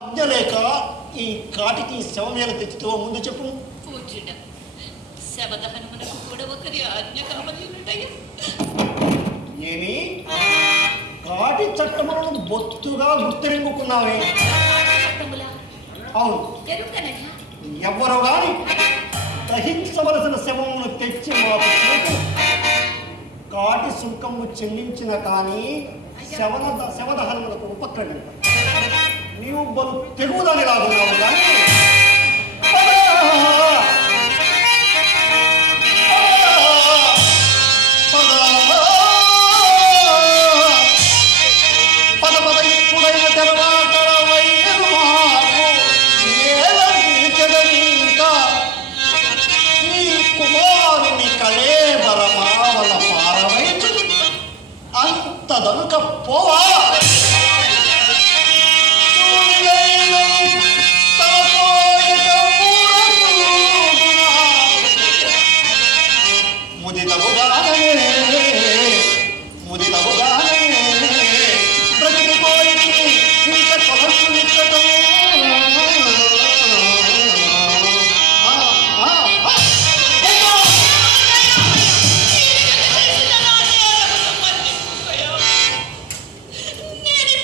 లేక ఈ కాటికి శవమేల తెచ్చుతో ముందు చెప్పు. పూజ్యుడ, శవదహనమునకు కూడా ఒకరి ఆజ్ఞ కావలేనటయ్యా. ఏమి కాటి చట్టములను బొత్తుగా గుర్తిరింపుకున్నావే? చట్టములా? అవును. ఎరుకనయ్యా. ఎవ్వరో గాని దహించవలసిన శవమును తెచ్చి మాకు చూపు. కాటి సుంకము చెల్లించిన కానీ శవదహనములకు ఉపక్రమించ. నీవు బలు తెగుదని రాకున్నావు కానీ ఇప్పుడైన తర్వాత ఇంకా ఈ కుమారుని కళేబర మావల పారవైచు అంతదనుక పోవా. ముదితముగానే